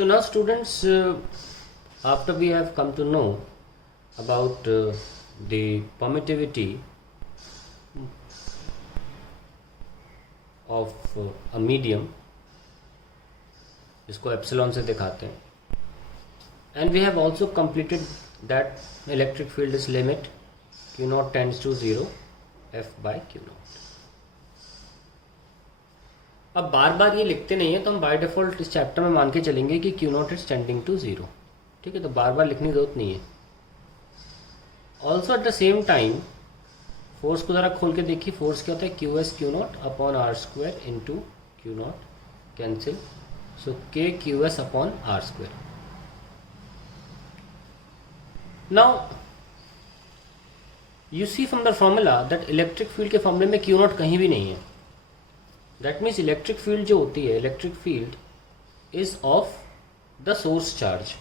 So now students, after we have come to know about the permittivity of a medium, इसको epsilon से दिखाते हैं, and we have also completed that electric field is limit Q naught tends to 0 F by Q naught. अब बार बार ये लिखते नहीं है तो हम बाय डिफ़ॉल्ट इस चैप्टर में मान के चलेंगे कि Q naught is tending to 0. ठीक है, तो बार बार लिखने की जरूरत नहीं है. Also at the same time force को ज़रा खोल के देखिए. फोर्स क्या होता है? Q S Q naught upon are square into Q naught, cancel. So K Q S upon are square. Now you see from the formula that electric field के फॉर्मूले में क्यू नॉट कहीं भी नहीं है. दैट मीन्स इलेक्ट्रिक फील्ड जो होती है, electric field is of the source charge,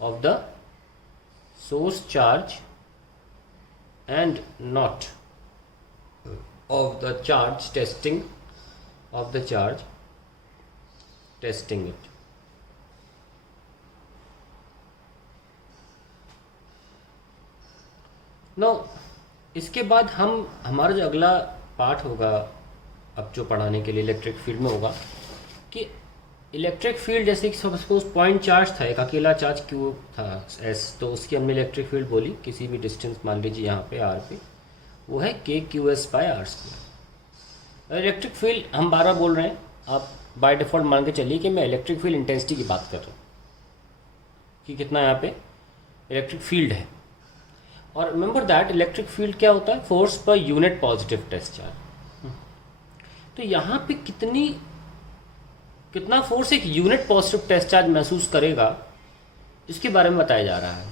of the source charge and not of the charge testing, of the charge testing it. No, इसके बाद हमारा जो अगला पार्ट होगा अब जो पढ़ाने के लिए इलेक्ट्रिक फील्ड में होगा कि इलेक्ट्रिक फील्ड जैसे कि सपोज पॉइंट चार्ज था, एक अकेला चार्ज क्यू था एस, तो उसकी हमने इलेक्ट्रिक फील्ड बोली किसी भी डिस्टेंस, मान लीजिए यहाँ पे आर पे, वो है k Q s by r square. Electric field हम बार बार बोल रहे हैं, आप बाय डिफ़ॉल्ट मान के चलिए कि मैं इलेक्ट्रिक फील्ड इंटेंसिटी की बात कर रहा हूँ कि कितना यहाँ पे इलेक्ट्रिक फील्ड है. और रिमेंबर दैट इलेक्ट्रिक फील्ड क्या होता है? Force per unit positive test charge. तो यहाँ पे कितना फोर्स एक यूनिट पॉजिटिव टेस्ट चार्ज महसूस करेगा, इसके बारे में बताया जा रहा है.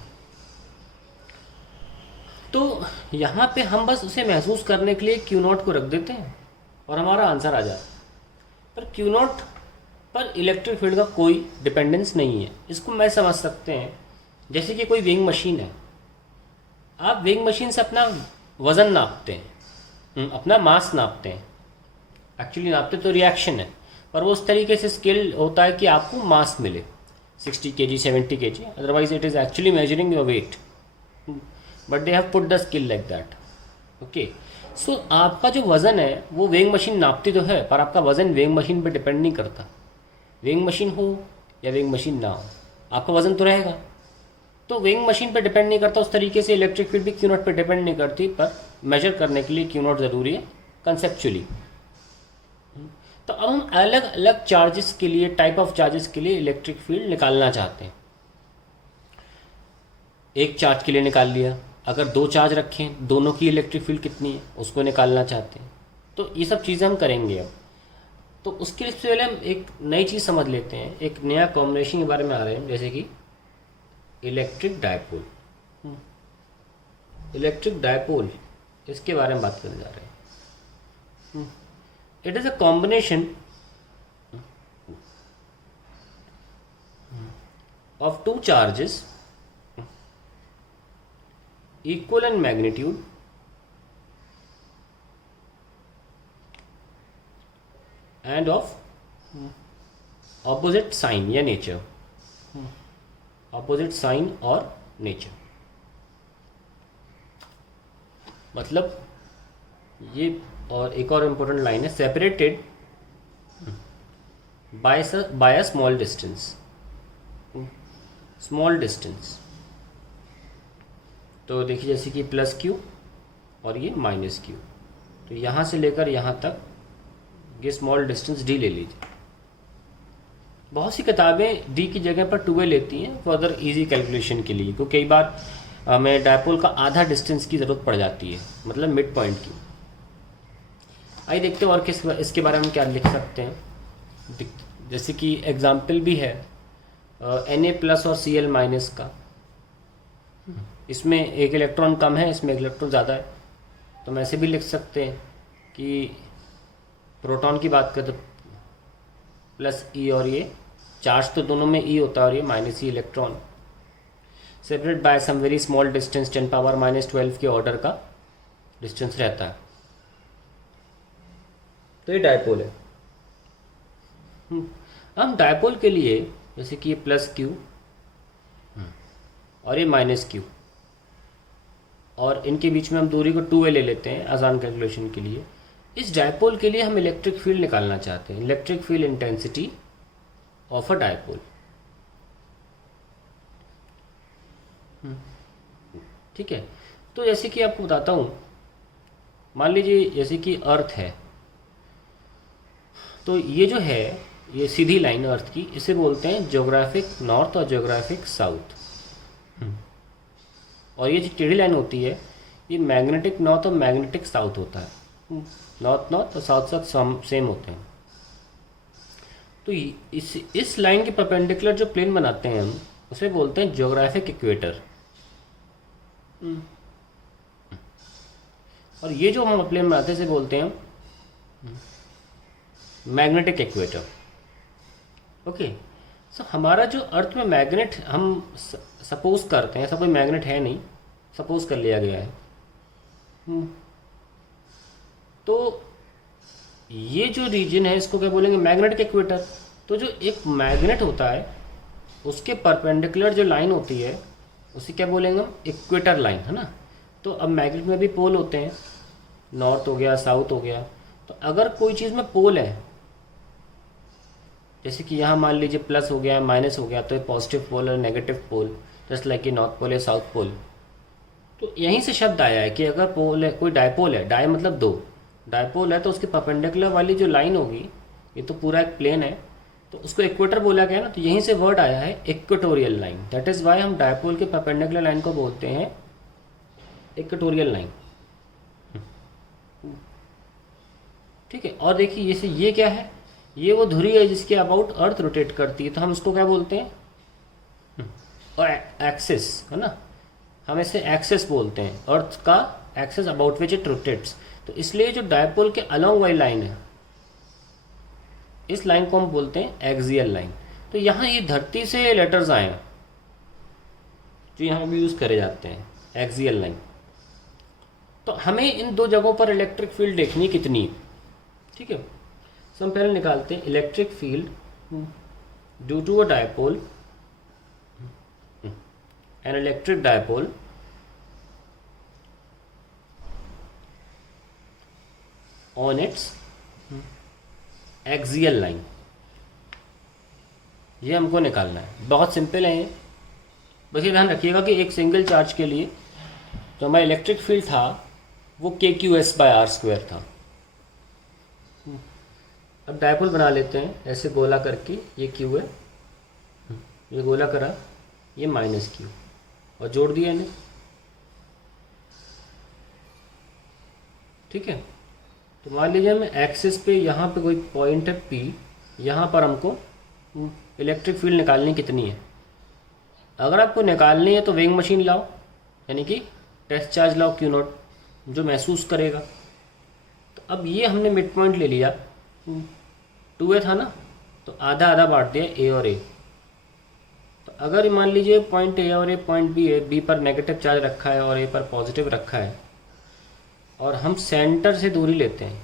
तो यहाँ पे हम बस उसे महसूस करने के लिए क्यू नॉट को रख देते हैं और हमारा आंसर आ जाता है. पर क्यू नॉट पर इलेक्ट्रिक फील्ड का कोई डिपेंडेंस नहीं है. इसको मैं समझ सकते हैं जैसे कि कोई वेइंग मशीन है. आप वेइंग मशीन से अपना वज़न नापते हैं, अपना मास नापते हैं. एक्चुअली नापते तो रिएक्शन है, पर वो उस तरीके से स्केल होता है कि आपको मास मिले 60 kg 70 kg. Otherwise it is actually measuring your weight, but they have put the scale like that. Okay, so आपका जो वज़न है वो वेइंग मशीन नापती तो है, पर आपका वज़न वेइंग मशीन पर डिपेंड नहीं करता. वेइंग मशीन हो या वेइंग मशीन ना हो, आपका वज़न तो रहेगा. तो वेइंग मशीन पर डिपेंड नहीं करता. उस तरीके से इलेक्ट्रिक फील्ड भी क्यू नॉट पर डिपेंड नहीं करती, पर मेजर करने के लिए क्यू नॉट ज़रूरी है कंसेप्चुअली. तो अब हम अलग अलग चार्जेस के लिए, टाइप ऑफ चार्जेस के लिए इलेक्ट्रिक फील्ड निकालना चाहते हैं. एक चार्ज के लिए निकाल लिया, अगर दो चार्ज रखें दोनों की इलेक्ट्रिक फील्ड कितनी है उसको निकालना चाहते हैं. तो ये सब चीज़ें हम करेंगे अब. तो उसके लिए पहले हम एक नई चीज़ समझ लेते हैं, एक नया कॉम्बिनेशन के बारे में आ रहे हैं, जैसे कि इलेक्ट्रिक डायपोल. इलेक्ट्रिक डायपोल, इसके बारे में बात करने जा रहे हैं. It is a combination of two charges equal in magnitude and of opposite sign या nature, opposite sign और nature. मतलब ये, और एक और इम्पोर्टेंट लाइन है, separated by a small distance. Small distance तो देखिए जैसे कि प्लस क्यू और ये माइनस क्यू, तो यहाँ से लेकर यहाँ तक ये स्मॉल डिस्टेंस डी ले लीजिए. बहुत सी किताबें डी की जगह पर 2a लेती हैं फर्दर इजी कैलकुलेशन के लिए, क्योंकि कई बार हमें डायपोल का आधा डिस्टेंस की ज़रूरत पड़ जाती है, मतलब मिड पॉइंट की. आइए देखते हैं और इसके बारे में क्या लिख सकते हैं. जैसे कि एग्जाम्पल भी है Na प्लस और Cl माइनस का. इसमें एक इलेक्ट्रॉन कम है, इसमें एक इलेक्ट्रॉन ज़्यादा है. तो हम ऐसे भी लिख सकते हैं कि प्रोटॉन की बात करें तो प्लस ई, और ये चार्ज तो दोनों में ई होता है, और ये minus e electron. Separate by some very small distance 10⁻⁻12 के ऑर्डर का डिस्टेंस रहता है. तो ये डायपोल है. हम डायपोल के लिए जैसे कि ये प्लस क्यू और ये माइनस क्यू, और इनके बीच में हम दूरी को 2a ले लेते हैं आसान कैलकुलेशन के लिए। इस डायपोल के लिए हम इलेक्ट्रिक फील्ड निकालना चाहते हैं, electric field intensity of a dipole. ठीक है, तो जैसे कि आपको बताता हूँ, मान लीजिए जैसे कि अर्थ है, तो ये जो है ये सीधी लाइन अर्थ की, इसे बोलते हैं ज्योग्राफिक नॉर्थ और ज्योग्राफिक साउथ। और ये जो टेढ़ी लाइन होती है ये मैग्नेटिक नॉर्थ और मैग्नेटिक साउथ होता है। नॉर्थ नॉर्थ और साउथ साउथ सेम होते हैं। तो इस लाइन के परपेंडिकुलर जो प्लेन बनाते हैं हम उसे बोलते हैं ज्योग्राफिक इक्वेटर। और ये जो हम प्लेन बनाते हैं इसे बोलते हैं मैग्नेटिक इक्वेटर। ओके, सो हमारा जो अर्थ में मैग्नेट हम सपोज करते हैं, ऐसा कोई मैग्नेट है नहीं, सपोज कर लिया गया है। तो ये जो रीजन है इसको क्या बोलेंगे, मैग्नेटिक इक्वेटर। तो जो एक मैग्नेट होता है उसके परपेंडिकुलर जो लाइन होती है उसे क्या बोलेंगे हम, इक्वेटर लाइन, है ना। तो अब मैग्नेट में भी पोल होते हैं, नॉर्थ हो गया साउथ हो गया। तो अगर कोई चीज़ में पोल है, जैसे कि यहाँ मान लीजिए प्लस हो गया माइनस हो गया, तो ये पॉजिटिव पोल और नेगेटिव पोल, जस्ट लाइक ये नॉर्थ पोल या साउथ पोल। तो यहीं से शब्द आया है कि अगर पोल है, कोई डायपोल है, डाई मतलब दो, डायपोल है तो उसके परपेंडिकुलर वाली जो लाइन होगी, ये तो पूरा एक प्लेन है तो उसको इक्वेटर बोला गया ना, तो यहीं से वर्ड आया है equatorial line. That is why हम डायपोल के परपेंडिकुलर लाइन को बोलते हैं इक्वेटोरियल लाइन। ठीक है, और देखिए जैसे ये क्या है, ये वो धुरी है जिसके अबाउट अर्थ रोटेट करती है, तो हम उसको क्या बोलते हैं, और एक्सिस, है ना, हम इसे एक्सिस बोलते हैं, अर्थ का axis about which it rotates. तो इसलिए जो डायपोल के अलोंग वाली लाइन है, इस लाइन को हम बोलते हैं एक्सियल लाइन। तो यहाँ ये धरती से लेटर्स आए हैं जो यहाँ भी यूज़ करे जाते हैं, एक्सियल लाइन। तो हमें इन दो जगहों पर इलेक्ट्रिक फील्ड देखनी कितनी है। ठीक है, सो हम पहले निकालते हैं electric field due to a dipole, an electric dipole on its axial line. ये हमको निकालना है, बहुत सिंपल है ये। बस ये ध्यान रखिएगा कि एक सिंगल चार्ज के लिए जो हमारा इलेक्ट्रिक फील्ड था वो KQ/R² था। अब डायपोल बना लेते हैं ऐसे गोला करके, ये Q है, ये गोला करा, ये -Q और जोड़ दिया इन्हें। ठीक है, तो मान लीजिए हम एक्सिस पे यहाँ पे कोई पॉइंट है P, यहाँ पर हमको इलेक्ट्रिक फील्ड निकालनी कितनी है। अगर आपको निकालनी है तो वेइंग मशीन लाओ, यानी कि टेस्ट चार्ज लाओ Q0, जो महसूस करेगा। तो अब ये हमने मिड पॉइंट ले लिया, 2a था ना, तो आधा आधा बांट दिया A और A। तो अगर मान लीजिए पॉइंट A और A पॉइंट B है, B पर नेगेटिव चार्ज रखा है और A पर पॉजिटिव रखा है, और हम सेंटर से दूरी लेते हैं,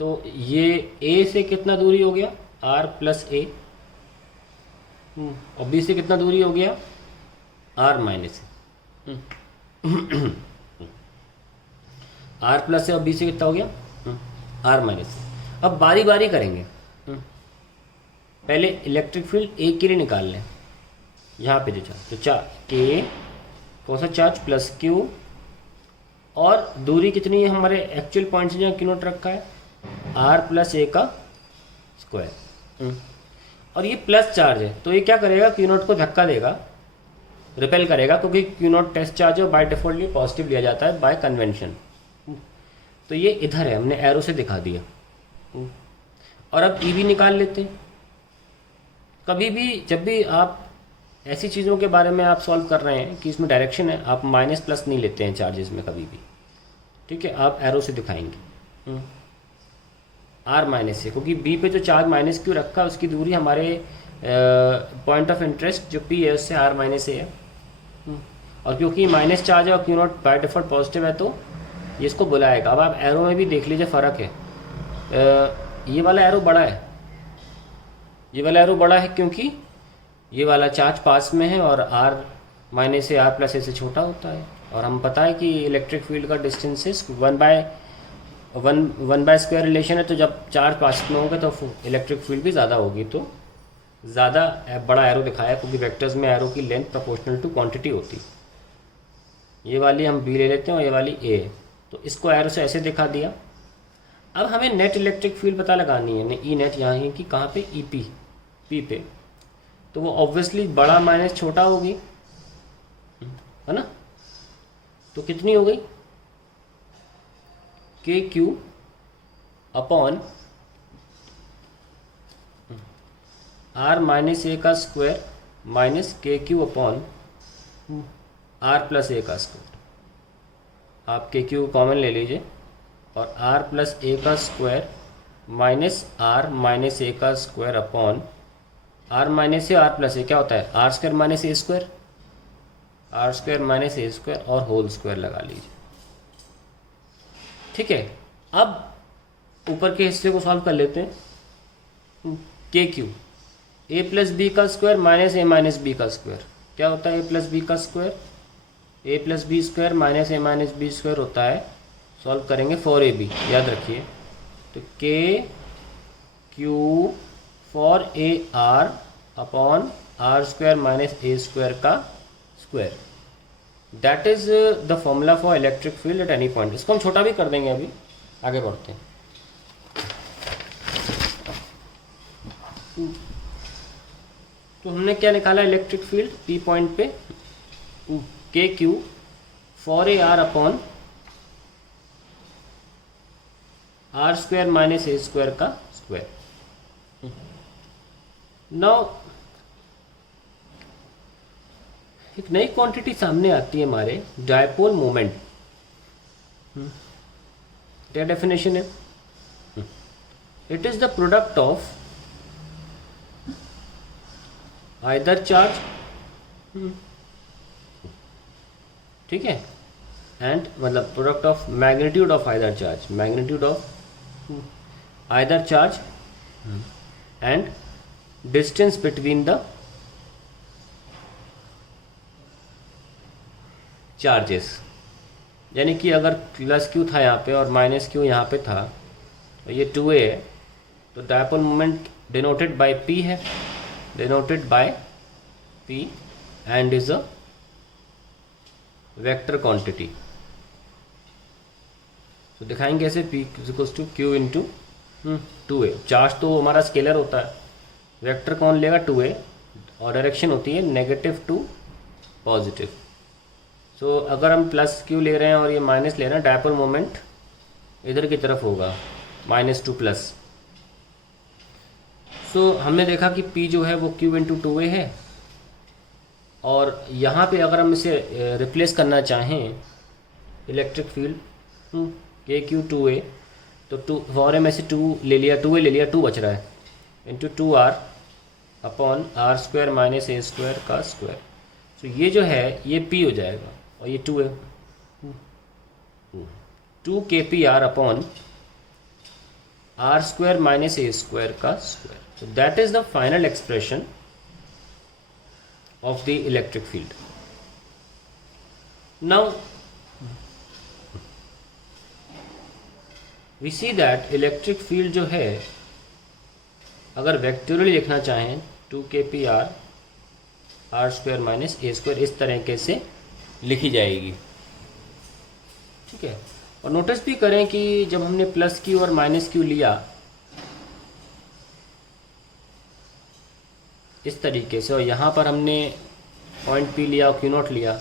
तो ये A से कितना दूरी हो गया, R+A, और B से कितना दूरी हो गया, R-A। R+A और B से कितना हो गया, R-A। अब बारी बारी करेंगे, पहले इलेक्ट्रिक फील्ड A के लिए निकाल लें। यहाँ पे जो चार्ज, तो K कौन सा चार्ज, +Q, और दूरी कितनी है हमारे एक्चुअल पॉइंट से जहाँ Q0 रखा है, R+A का स्क्वायर। और ये प्लस चार्ज है तो ये क्या करेगा, Q0 को धक्का देगा, रिपेल करेगा, क्योंकि Q0 टेस्ट चार्ज है, बाय डिफॉल्टली पॉजिटिव लिया जाता है बाय कन्वेंशन। तो ये इधर है, हमने एरो से दिखा दिया। और अब EB निकाल लेते हैं। कभी भी जब भी आप ऐसी चीज़ों के बारे में आप सॉल्व कर रहे हैं कि इसमें डायरेक्शन है, आप माइनस प्लस नहीं लेते हैं चार्जेस में कभी भी। ठीक है, आप एरो से दिखाएंगे R-A, क्योंकि B पे जो चार्ज -Q रखा है उसकी दूरी हमारे पॉइंट ऑफ इंटरेस्ट जो P है उससे R-A है। और क्योंकि माइनस चार्ज है और Q0 बाय डिफॉल्ट पॉजिटिव है तो ये इसको बुलाएगा। अब आप एरो में भी देख लीजिए फ़र्क है, ये वाला एरो बड़ा है ये वाला एरो बड़ा है क्योंकि ये वाला चार्ज पास में है और R minus A R plus A से छोटा होता है, और हम पता है कि इलेक्ट्रिक फील्ड का distances one by square relation है, तो जब चार्ज पास में होगा तो इलेक्ट्रिक फील्ड भी ज़्यादा होगी। तो ज़्यादा बड़ा एरो दिखाया क्योंकि वेक्टर्स में एरो की लेंथ प्रोपोर्शनल टू क्वांटिटी होती है। ये वाली हम बी ले लेते हैं और ये वाली ए है, तो इसको एरो से ऐसे दिखा दिया। अब हमें नेट इलेक्ट्रिक फील्ड पता लगानी है, ई नेट यहाँ है कि कहाँ पे, ई पी पे, तो वो ऑब्वियसली बड़ा माइनस छोटा होगी, है ना। तो कितनी हो गई, के Q upon R minus A का स्क्वायर माइनस के Q upon are plus A का स्क्वायर। आप के क्यू कॉमन ले लीजिए और आर प्लस ए का square minus R minus A का square upon R minus A R plus A क्या होता है, आर स्क्वायर माइनस ए स्क्वायर, आर स्क्वायर माइनस ए स्क्वायर और होल स्क्वायर लगा लीजिए। ठीक है, अब ऊपर के हिस्से को सॉल्व कर लेते हैं। के क्यू ए प्लस बी का स्क्वायर माइनस ए माइनस बी का स्क्वायर क्या होता है, ए प्लस बी का स्क्वायर, ए प्लस बी स्क्वायर माइनस ए माइनस बी स्क्वायर होता है। सॉल्व करेंगे फॉर ए बी, याद रखिए। तो K Q for A R upon are square minus A square का square, that is the formula for electric field at any point. इसको हम छोटा भी कर देंगे, अभी आगे बढ़ते हैं। तो हमने क्या निकाला, इलेक्ट्रिक फील्ड पी पॉइंट पे k Q for A R upon are square minus A square का स्क्वायर। नाउ एक नई क्वांटिटी सामने आती है हमारे, डायपोल मोमेंट। क्या डेफिनेशन है, it is the product of either charge, ठीक है, एंड मतलब product of magnitude of either charge, magnitude of either charge and distance between the charges. यानी कि अगर प्लस क्यू था यहाँ पे और माइनस क्यू यहाँ पे था, तो ये 2a है, तो dipole moment denoted by p है, denoted by p and is a vector quantity. तो दिखाएंगे ऐसे p equals to q into 2a। Charge तो हमारा स्केलर होता है, वेक्टर कौन लेगा 2a, और डायरेक्शन होती है नेगेटिव टू पॉजिटिव। सो अगर हम प्लस क्यू ले रहे हैं और ये माइनस ले रहे हैं, डायपोल मोमेंट इधर की तरफ होगा, -2 प्लस। सो हमने देखा कि p जो है वो q इंटू 2a है, और यहाँ पे अगर हम इसे रिप्लेस करना चाहें इलेक्ट्रिक फील्ड के क्यू 2a, तो 2 फॉर ए में से 2 ले लिया, 2a ले लिया, 2 बच रहा है, into 2r upon are square minus A square का स्क्वायर। तो ये जो है ये p हो जाएगा और ये 2 है, 2 kpr upon are square minus A square का square. So that is the final expression of the electric field. Now we see that electric field जो है, अगर वेक्टोरियली लिखना चाहें 2kpr आर स्क्वायर माइनस ए स्क्वायर इस तरीके से लिखी जाएगी। ठीक है, और नोटिस भी करें कि जब हमने प्लस क्यू और माइनस क्यू लिया इस तरीके से, और यहाँ पर हमने पॉइंट P लिया और Q0 लिया,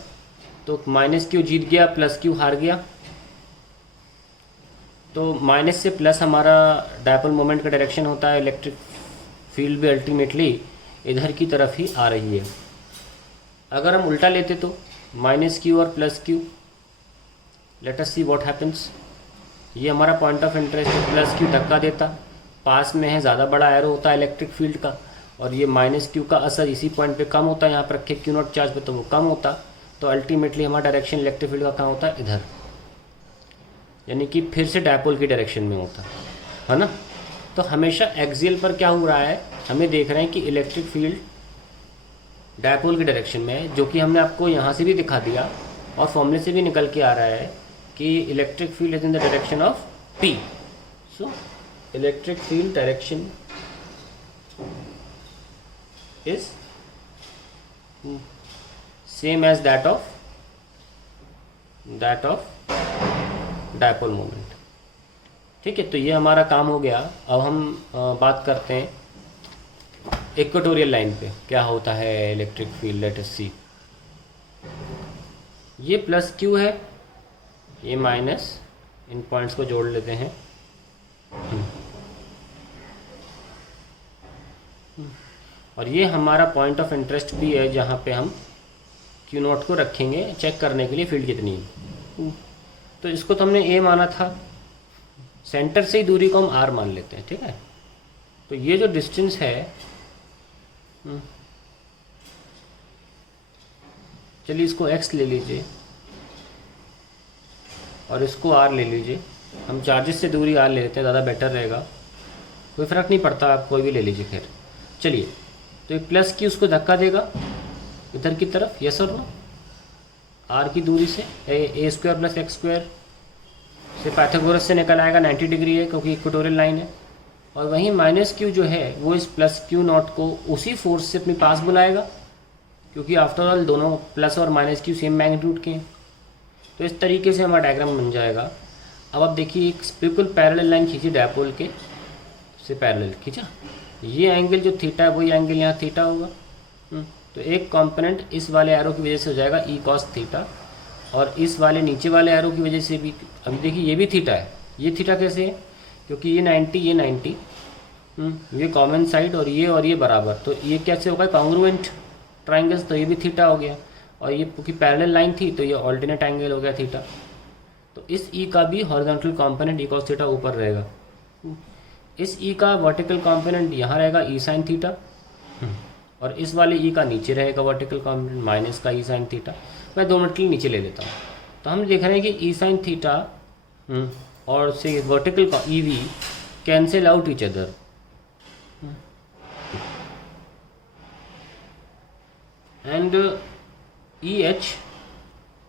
तो माइनस क्यू जीत गया, प्लस क्यू हार गया। तो माइनस से प्लस हमारा डायपोल मोमेंट का डायरेक्शन होता है, इलेक्ट्रिक फील्ड भी अल्टीमेटली इधर की तरफ ही आ रही है। अगर हम उल्टा लेते तो माइनस क्यू और plus Q, let us see what happens. ये हमारा पॉइंट ऑफ इंटरेस्ट है, प्लस क्यू धक्का देता, पास में है, ज़्यादा बड़ा एरो होता है इलेक्ट्रिक फील्ड का, और ये माइनस क्यू का असर इसी पॉइंट पे कम होता है, यहाँ पर रखे Q0 चार्ज पे तो वो कम होता, तो अल्टीमेटली हमारा डायरेक्शन इलेक्ट्रिक फील्ड का कहाँ होता है, इधर, यानी कि फिर से डायपोल की डायरेक्शन में होता है ना। तो हमेशा एक्सियल पर क्या हो रहा है, हमें देख रहे हैं कि इलेक्ट्रिक फील्ड डायपोल की डायरेक्शन में है, जो कि हमने आपको यहाँ से भी दिखा दिया और फॉर्मूले से भी निकल के आ रहा है कि electric field is in the direction of P. So electric field direction is same as that of dipole moment. ठीक है, तो ये हमारा काम हो गया. अब हम बात करते हैं इक्वेटोरियल लाइन पे क्या होता है इलेक्ट्रिक फील्ड. लेट अस सी. ये प्लस क्यू है, ये माइनस. इन पॉइंट्स को जोड़ लेते हैं. और ये हमारा पॉइंट ऑफ इंटरेस्ट भी है जहाँ पे हम क्यू नॉट को रखेंगे चेक करने के लिए फील्ड कितनी है. तो इसको तो हमने ए माना था, सेंटर से ही दूरी को हम आर मान लेते हैं. ठीक है, तो ये जो डिस्टेंस है, चलिए इसको एक्स ले लीजिए और इसको आर ले लीजिए. हम चार्जेस से दूरी आर ले लेते हैं, ज़्यादा बेटर रहेगा. कोई फ़र्क नहीं पड़ता, आप कोई भी ले लीजिए. खैर चलिए, तो एक प्लस की उसको धक्का देगा इधर की तरफ. यस और नो. आर की दूरी से ए स्क्वायर प्लस एक्स स्क्वायर से पाइथागोरस से निकल आएगा 90 डिग्री है क्योंकि इक्वेटोरियल लाइन है. और वहीं माइनस क्यू जो है वो इस प्लस क्यू नॉट को उसी फोर्स से अपने पास बुलाएगा, क्योंकि आफ्टर ऑल दोनों प्लस और माइनस क्यू सेम मैग्नीट्यूड के हैं. तो इस तरीके से हमारा डायग्राम बन जाएगा. अब आप देखिए, एक बिल्कुल पैरेलल लाइन खींची डायपोल के से पैरेलल खींचा. ये एंगल जो थीटा है वही एंगल यहाँ थीटा होगा. तो एक कंपोनेंट इस वाले एरो की वजह से हो जाएगा ई कॉस थीटा, और इस वाले नीचे वाले एरो की वजह से भी. अभी देखिए ये भी थीटा है. ये थीटा कैसे है? क्योंकि ये 90 ये 90, ये कॉमन साइड और ये बराबर. तो ये कैसे होगा? Congruent triangles. तो ये भी थीटा हो गया. और ये क्योंकि पैरेलल लाइन थी तो ये ऑल्टरनेट एंगल हो गया थीटा. तो इस ई का भी horizontal component E cos theta ऊपर रहेगा. इस ई का वर्टिकल कंपोनेंट यहाँ रहेगा ई साइन थीटा, और इस वाले ई का नीचे रहेगा वर्टिकल कंपोनेंट माइनस का ई साइन थीटा. मैं 2 मिनट के लिए नीचे ले लेता हूँ. तो हम देख रहे हैं कि ई साइन थीटा और से वर्टिकल का E V cancel out each other. And E H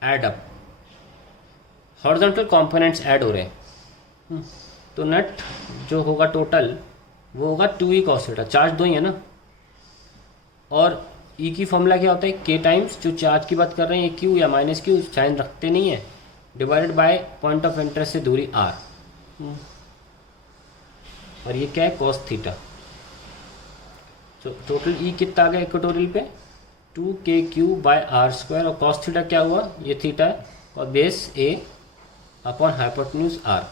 add up. Horizontal components add हो रहे हैं. तो नेट जो होगा टोटल वो होगा 2e cos थीटा. चार्ज दो ही है ना. और ई की फॉर्मूला क्या होता है? के टाइम्स जो चार्ज की बात कर रहे हैं क्यू या माइनस क्यू साइन रखते नहीं है, divided by point of interest से दूरी आर. और ये क्या है? Cos theta. तो टोटल ई कितना आ गया इक्वेटोरियल पे? 2kq by r square. और कॉस थीटा क्या हुआ? ये थीटा है और base a upon hypotenuse r,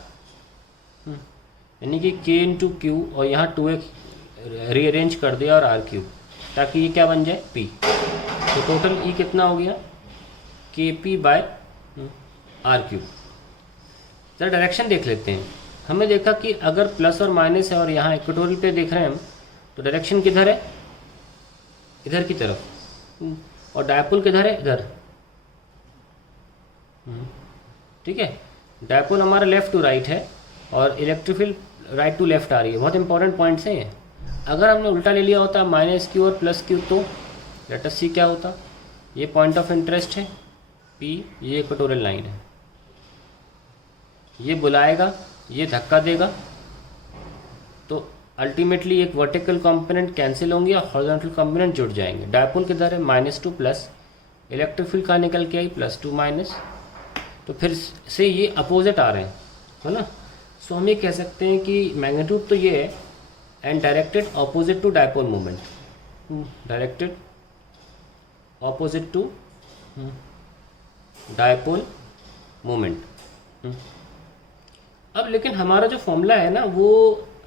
यानी कि k इंटू क्यू और यहाँ 2a रीअरेंज कर दिया और आर क्यूब, ताकि ये क्या बन जाए? p. तो टोटल ई कितना हो गया? kp by r cube. जरा डायरेक्शन देख लेते हैं. हमें देखा कि अगर प्लस और माइनस है और यहाँ इक्वेटोरियल पे देख रहे हैं हम, तो डायरेक्शन किधर है? इधर की तरफ. और डायपोल किधर है? इधर. ठीक है, डायपोल हमारा लेफ़्ट टू राइट है और electric field right to left आ रही है. बहुत इंपॉर्टेंट पॉइंट्स हैं ये. अगर हमने उल्टा ले लिया होता माइनस क्यू और प्लस क्यू, तो लेट अस सी क्या होता. ये पॉइंट ऑफ इंटरेस्ट है P, ये इक्वेटोरियल लाइन है. ये बुलाएगा, ये धक्का देगा, तो अल्टीमेटली एक वर्टिकल कंपोनेंट कैंसिल होंगे और हॉरिजॉन्टल कंपोनेंट जुड़ जाएंगे. डायपोल किधर है? -2 प्लस. इलेक्ट्रिक फील्ड कहाँ निकल के आई? +2 माइनस. तो फिर से ये अपोजिट आ रहे हैं, है ना. सो हम ये कह सकते हैं कि मैग्नीट्यूड तो ये है and directed opposite to dipole moment. Directed opposite to dipole moment. अब लेकिन हमारा जो फॉर्मूला है ना वो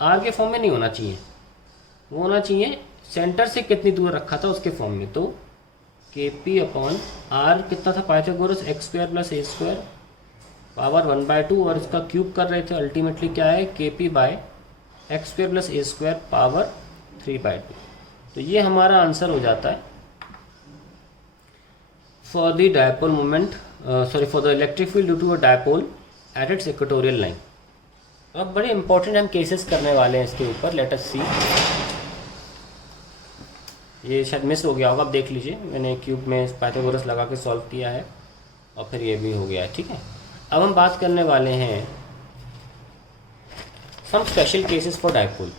आर के फॉर्म में नहीं होना चाहिए. वो होना चाहिए सेंटर से कितनी दूर रखा था उसके फॉर्म में. तो के पी अपॉन आर कितना था? Pythagoras x square plus A square power 1/2, और इसका क्यूब कर रहे थे. अल्टीमेटली क्या है? K P by X square plus A square power 3/2. तो ये हमारा आंसर हो जाता है for the dipole moment, sorry for the electric field due to a dipole at its equatorial line. अब बड़े इंपॉर्टेंट हम केसेस करने वाले हैं इसके ऊपर. लेट अस सी. ये शायद मिस हो गया होगा, आप देख लीजिए, मैंने क्यूब में पाइथागोरस लगा के सॉल्व किया है और फिर ये भी हो गया है, ठीक है। अब हम बात करने वाले हैं some special cases for dipole.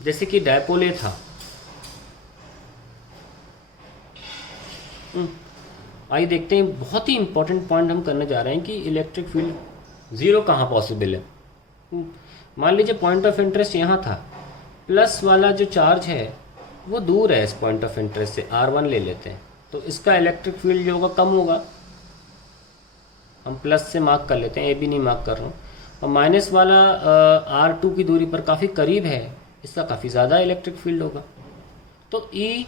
जैसे कि डायपोल ए था, आइए देखते हैं, बहुत ही इंपॉर्टेंट पॉइंट हम करने जा रहे हैं कि इलेक्ट्रिक फील्ड ज़ीरो कहाँ पॉसिबल है। मान लीजिए पॉइंट ऑफ इंटरेस्ट यहाँ था, प्लस वाला जो चार्ज है वो दूर है इस पॉइंट ऑफ इंटरेस्ट से, R1 ले लेते हैं, तो इसका इलेक्ट्रिक फील्ड जो होगा कम होगा। हम प्लस से मार्क कर लेते हैं, ए भी नहीं मार्क कर रहा हूँ। और माइनस वाला R2 की दूरी पर काफ़ी करीब है, इसका काफ़ी ज़्यादा इलेक्ट्रिक फील्ड होगा। तो E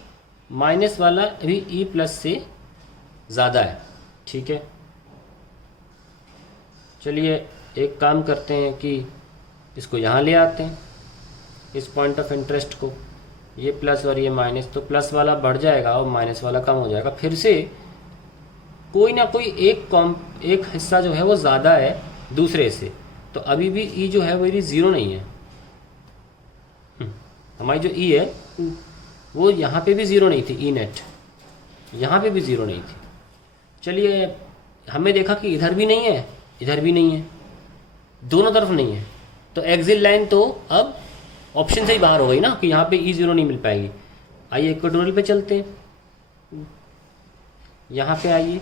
माइनस वाला भी E प्लस से ज़्यादा है, ठीक है। चलिए एक काम करते हैं कि इसको यहाँ ले आते हैं, इस पॉइंट ऑफ इंटरेस्ट को, ये प्लस और ये माइनस, तो प्लस वाला बढ़ जाएगा और माइनस वाला कम हो जाएगा। फिर से कोई ना कोई एक हिस्सा जो है वो ज़्यादा है दूसरे से, तो अभी भी ई जो है वो ज़ीरो नहीं है। हमारी जो ई है वो यहाँ पे भी ज़ीरो नहीं थी, ई नेट यहाँ पे भी ज़ीरो नहीं थी। चलिए हमें देखा कि इधर भी नहीं है, इधर भी नहीं है, दोनों तरफ नहीं है, तो एक्सिल लाइन तो अब ऑप्शन से ही बाहर हो गई ना कि यहाँ पे ई ज़ीरो नहीं मिल पाएगी। आइए इक्वेटोरियल पे चलते हैं, यहाँ पे आइए,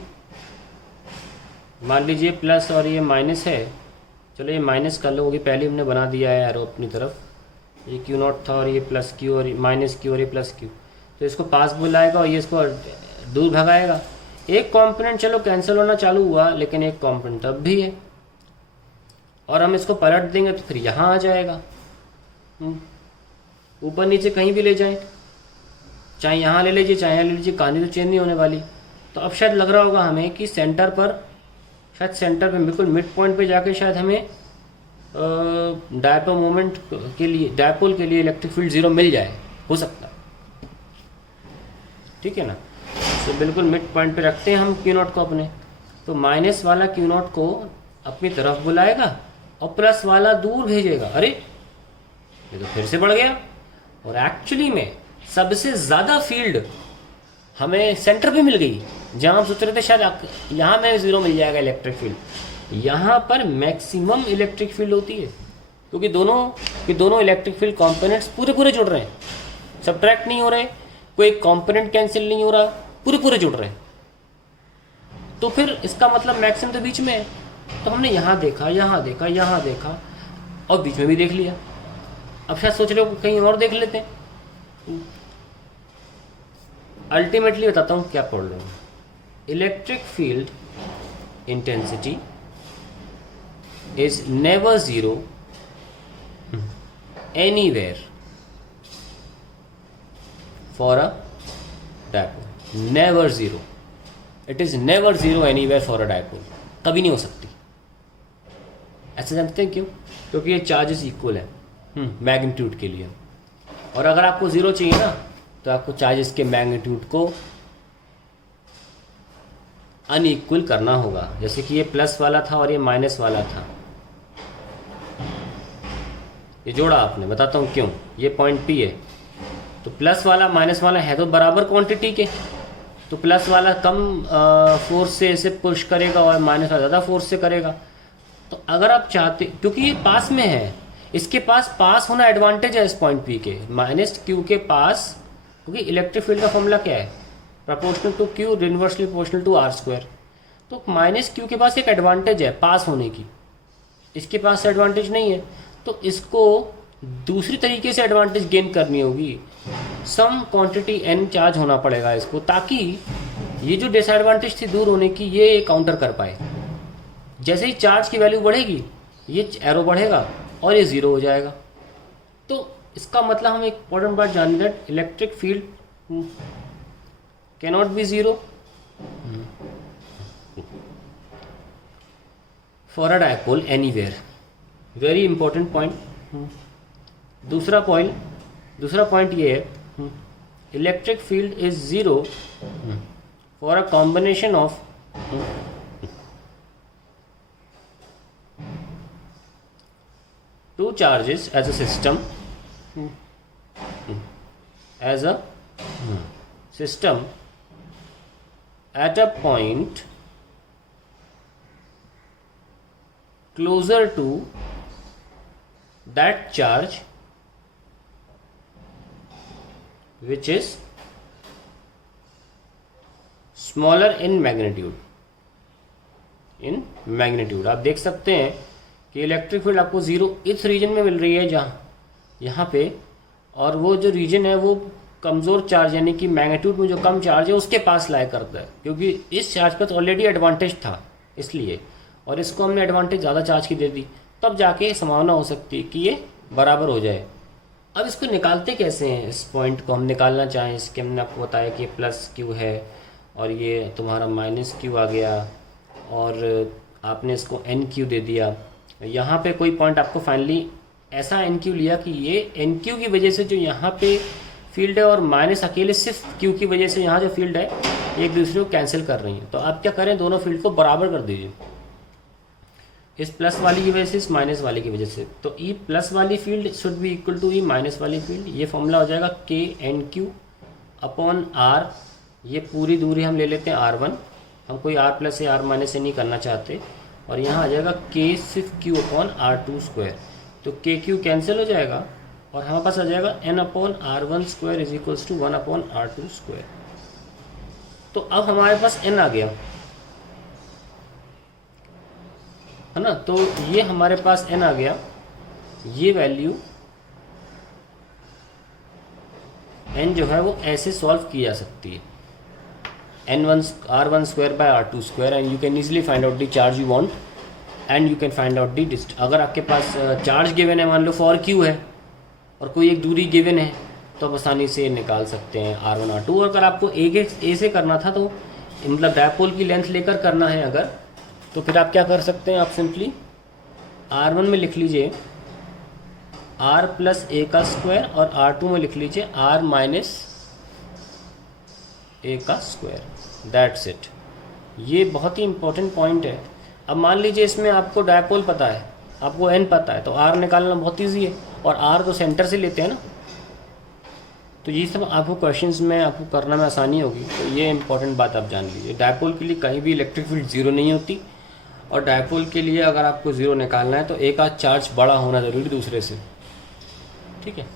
मान लीजिए प्लस और ये माइनस है, चलो ये माइनस कर लो क्योंकि पहले हमने बना दिया है एरो अपनी तरफ, ये क्यू नॉट था और ये प्लस क्यू और माइनस क्यू और ये प्लस क्यू, तो इसको पास बुलाएगा और ये इसको दूर भगाएगा। एक कंपोनेंट चलो कैंसिल होना चालू हुआ, लेकिन एक कंपोनेंट तब भी है, और हम इसको पलट देंगे तो फिर यहाँ आ जाएगा। ऊपर नीचे कहीं भी ले जाएं, चाहे यहाँ ले लीजिए चाहे यहाँ ले लीजिए, कहानी तो चेंज नहीं होने वाली। तो अब शायद लग रहा होगा हमें कि सेंटर पर, शायद सेंटर पे बिल्कुल मिड पॉइंट पे जाके शायद हमें डायपोल मोमेंट के लिए, डायपोल के लिए इलेक्ट्रिक फील्ड ज़ीरो मिल जाए, हो सकता है, ठीक है ना। तो बिल्कुल मिड पॉइंट पे रखते हैं हम क्यू नॉट को अपने, तो माइनस वाला क्यू नॉट को अपनी तरफ बुलाएगा और प्लस वाला दूर भेजेगा। अरे ये तो फिर से बढ़ गया, और एक्चुअली में सबसे ज़्यादा फील्ड हमें सेंटर पे मिल गई, जहाँ हम सोच रहे थे शायद यहाँ में ज़ीरो मिल जाएगा इलेक्ट्रिक फील्ड, यहाँ पर मैक्सिमम इलेक्ट्रिक फील्ड होती है, क्योंकि दोनों इलेक्ट्रिक फील्ड कंपोनेंट्स पूरे जुड़ रहे हैं, सब्ट्रैक्ट नहीं हो रहे, कोई कंपोनेंट कैंसिल नहीं हो रहा, पूरे जुड़ रहे हैं। तो फिर इसका मतलब मैक्सिमम तो बीच में है, तो हमने यहाँ देखा, यहाँ देखा, यहाँ देखा और बीच में भी देख लिया। अब शायद सोच रहे हो कहीं और देख लेते हैं। अल्टीमेटली बताता हूँ क्या पढ़ रहा हूँ। Electric field intensity is never zero anywhere for a dipole, never zero, it is never zero anywhere for a dipole, कभी नहीं हो सकती। ऐसे जानते हैं क्यों? क्योंकि ये चार्जेस इक्वल है मैग्नीट्यूड के लिए, और अगर आपको ज़ीरो चाहिए ना तो आपको चार्जेस के मैग्नीट्यूड को अनइक्वल करना होगा। जैसे कि ये प्लस वाला था और ये माइनस वाला था, ये जोड़ा आपने, बताता हूँ क्यों। ये पॉइंट पी है, तो प्लस वाला माइनस वाला है तो बराबर क्वांटिटी के, तो प्लस वाला कम फोर्स से इसे पुश करेगा और माइनस वाला ज़्यादा फोर्स से करेगा। तो अगर आप चाहते, क्योंकि ये पास में है, इसके पास होना एडवांटेज है इस पॉइंट पी के, माइनस क्यू के पास, क्योंकि इलेक्ट्रिक फील्ड का फॉर्मूला क्या है, proportional to q inversely proportional to r square. तो माइनस क्यू के पास एक एडवांटेज है पास होने की, इसके पास एडवांटेज नहीं है, तो इसको दूसरी तरीके से एडवांटेज गेन करनी होगी, सम क्वांटिटी एन चार्ज होना पड़ेगा इसको, ताकि ये जो डिसएडवांटेज थी दूर होने की ये काउंटर कर पाए। जैसे ही चार्ज की वैल्यू बढ़ेगी ये एरो बढ़ेगा और ये ज़ीरो हो जाएगा। तो इसका मतलब हम एक इंपॉर्टेंट बात जान लें, electric field cannot be zero for a dipole anywhere, very important point. दूसरा पॉइंट ये है, electric field is zero for a combination of two charges as a system as a system at a point closer to that charge which is smaller in magnitude. In magnitude आप देख सकते हैं कि electric field आपको zero इस reason में मिल रही है जहाँ यहाँ पे, और वो जो रीजन है वो कमज़ोर चार्ज यानी कि मैग्नीट्यूड में जो कम चार्ज है उसके पास लाया करता है, क्योंकि इस चार्ज पर तो ऑलरेडी एडवांटेज था इसलिए, और इसको हमने एडवांटेज ज़्यादा चार्ज की दे दी, तब जाके संभावना हो सकती है कि ये बराबर हो जाए। अब इसको निकालते कैसे हैं, इस पॉइंट को हम निकालना चाहें, इसके हमने आपको बताया कि प्लस क्यू है और ये तुम्हारा माइनस क्यू आ गया, और आपने इसको एन क्यू दे दिया। यहाँ पे कोई पॉइंट आपको फाइनली ऐसा एन क्यू लिया कि ये एन क्यू की वजह से जो यहाँ पे फील्ड है और माइनस अकेले सिर्फ क्यू की वजह से यहाँ जो फील्ड है एक दूसरे को कैंसिल कर रही हैं। तो आप क्या करें, दोनों फील्ड को बराबर कर दीजिए, इस प्लस वाली की वजह से इस माइनस वाली की वजह से। तो ई प्लस वाली field should be equal to E minus वाली फील्ड। ये फॉर्मूला हो जाएगा के एन क्यू अपॉन आर, ये पूरी दूरी हम ले लेते हैं R1, हम कोई R प्लस या R माइनस से नहीं करना चाहते, और यहाँ आ जाएगा के सिर्फ क्यू अपॉन R2 स्क्वायर। तो के क्यू कैंसिल हो जाएगा और हमारे पास आ जाएगा n upon R1 square is equals to 1 upon R2 square. तो अब हमारे पास n आ गया है ना, तो ये हमारे पास n आ गया, ये वैल्यू n जो है वो ऐसे सॉल्व की जा सकती है, R1 square by R2 square, and you can easily find out the charge you want and you can find out the distance. अगर आपके पास चार्ज गिवन है, मान लो फॉर क्यू है और कोई एक दूरी गिवन है, तो आप आसानी से निकाल सकते हैं R1 R2। और अगर आपको ए से करना था, तो मतलब डायपोल की लेंथ लेकर करना है अगर, तो फिर आप क्या कर सकते हैं, आप सिंपली R1 में लिख लीजिए R प्लस ए का स्क्वायर, और R2 में लिख लीजिए R माइनस ए का स्क्वायर, दैट्स इट। ये बहुत ही इंपॉर्टेंट पॉइंट है। अब मान लीजिए इसमें आपको डायपोल पता है, आपको n पता है, तो R निकालना बहुत ईजी है, और R तो सेंटर से लेते हैं ना, तो ये सब आपको क्वेश्चंस में आपको करना में आसानी होगी। तो ये इंपॉर्टेंट बात आप जान लीजिए, डायपोल के लिए कहीं भी इलेक्ट्रिक फील्ड ज़ीरो नहीं होती, और डायपोल के लिए अगर आपको ज़ीरो निकालना है तो एक आध चार्ज बड़ा होना ज़रूरी दूसरे से, ठीक है।